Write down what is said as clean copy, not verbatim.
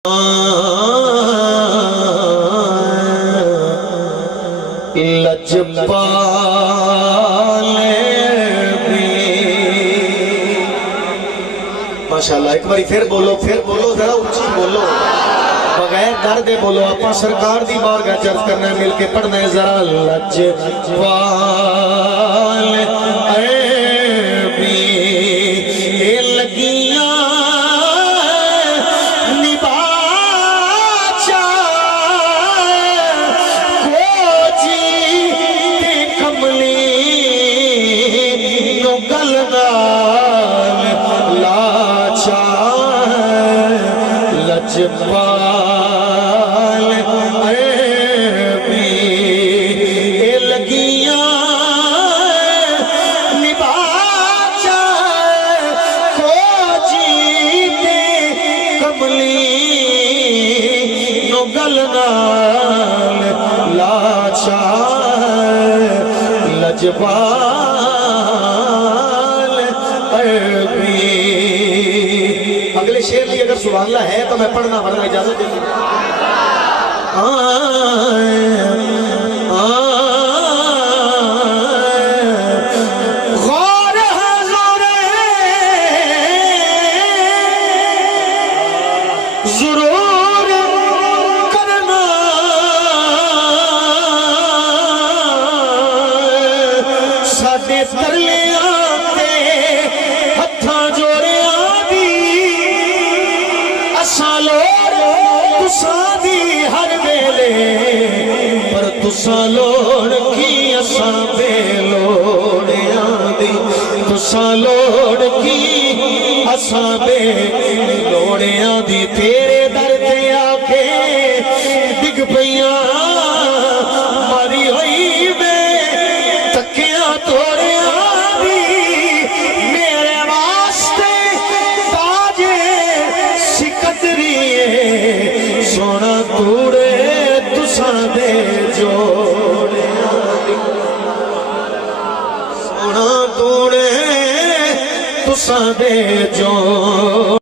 माशाल्लाह एक बार फिर बोलो जरा उच्ची बोलो बगैर डर दे बोलो। आप सरकार दी बारगाह चर्च करना है, मिलके पढ़ना है जरा लजपाल लजपाल लगियां निबाचा को जीते कमली नो गलनाल लाचा लजपाल अगले शेर की अगर सुभान अल्लाह है तो मैं पढ़ना वरना इजाजत दे जरूर करना साडे तरलियां ते हत्थां जोड़िया तुसां दी हर वेले पर तुसां लोड़ की असां बेलोड़ियां दी तुसां लोड़ की असां बेलोड़ियां दी तेरे दर ते आके डिग पईयां मारी होई वे तकिया तोड़ियां दी मेरे वास्ते बाजे सिकदरिए सोना तूड़े तुसां दे जोड़े सोना तूड़े तुसां दे जोड़े।